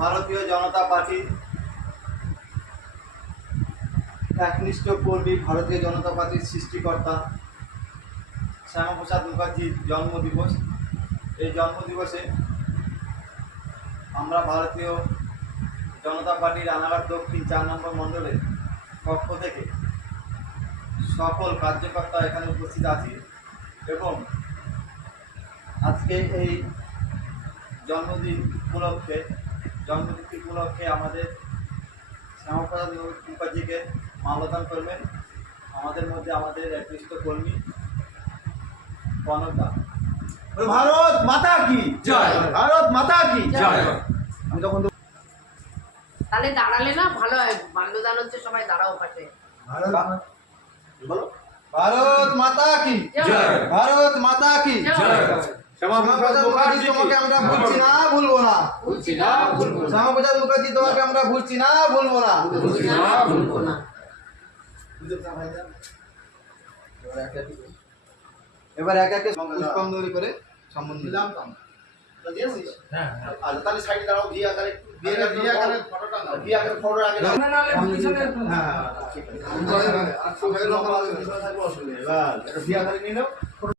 ভারতীয় জনতা পার্টির একনিষ্ঠ কর্মী, ভারতীয় জনতা পার্টির সৃষ্টিকর্তা শ্যামাপ্রসাদ মুখার্জির জন্মদিবস। এই জন্মদিবসে আমরা ভারতীয় জনতা পার্টির রানাঘাট দক্ষিণ 4 নম্বর মণ্ডলের পক্ষ থেকে সকল কার্যকর্তা এখানে উপস্থিত আছি এবং আজকে এই জন্মদিন উপলক্ষে আমাদের শ্যামাপ্রসাদ মুখার্জিকে মাল্যদান করবেন আমাদের মধ্যে আমাদের একনিষ্ঠ কর্মী কনক দা। ভারত মাতা কি জয়, ভারত মাতা কি জয়। আমি তখন তাহলে দাঁড়ালে না ভালো হয়, মাল্যদান হচ্ছে, সবাই দাঁড়াও পাশে। ভারত মাতা কি জয়, ভারত মাতা কি জয়। শ্যামাপ্রসাদ মুখার্জি তোমাকে আমরা ভুলছি না, ভুলবো না। শ্যামাপ্রসাদ মুখার্জি তোমাকে আমরা ভুলছি না, ভুলবো না। এবার এক একে পুষ্পাঞ্জলি করে সম্মান দিলাম। তাহলে সাইডে দাঁড়াও, ভি আকারে ফটোটা আগে দাও। হ্যাঁ ঠিক আছে, ভি আকারে নিয়ে নাও।